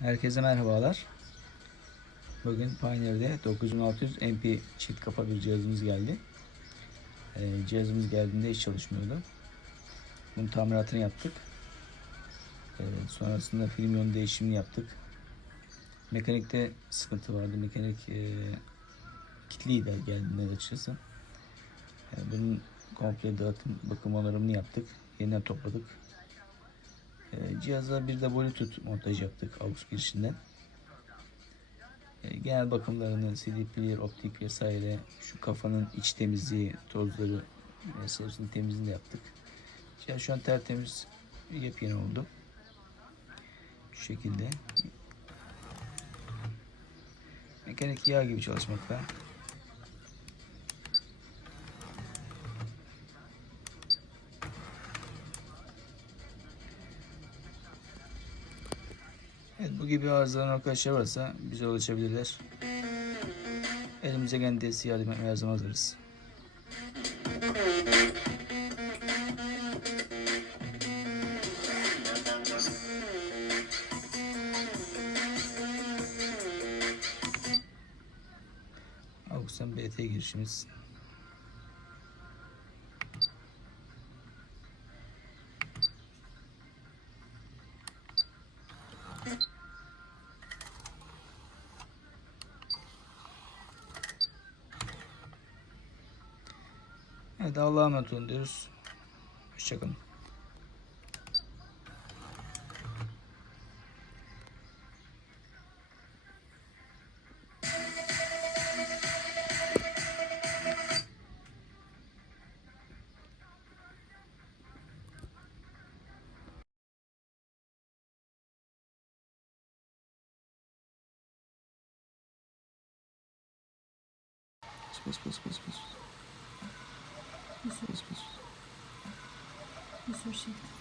Herkese merhabalar. Bugün Pioneer'de 9600 MP çift kafa bir cihazımız geldi. Ee, cihazımız geldiğinde hiç çalışmıyordu. Bunun tamiratını yaptık. Ee, sonrasında film yönü değişimini yaptık. Mekanikte sıkıntı vardı. Mekanik e, kilitliydi geldiğinde açıkçası. Ee, bunun komple dağıtım bakım onarımını yaptık. Yeniden topladık. Ee, Cihaza bir de Bluetooth montaj yaptık AUX girişinden. Ee, Genel bakımlarını CD player, optik vesaire şu kafanın iç temizliği, tozları vesairesini temizliğini de yaptık. Cihaz şu an tertemiz yepyeni oldu. Şu şekilde. Mekanik yağ gibi çalışmakta. Evet bu gibi arızalar arkadaşlar varsa bize ulaşabilirler. Elimize gelen desteği yardım etmeye zaman hazırız. Avux'tan BT girişimiz. Evet Allah'a emanet olun diyoruz. Hoşçakalın. Pıs pıs pıs pıs. Isso. Isso, isso.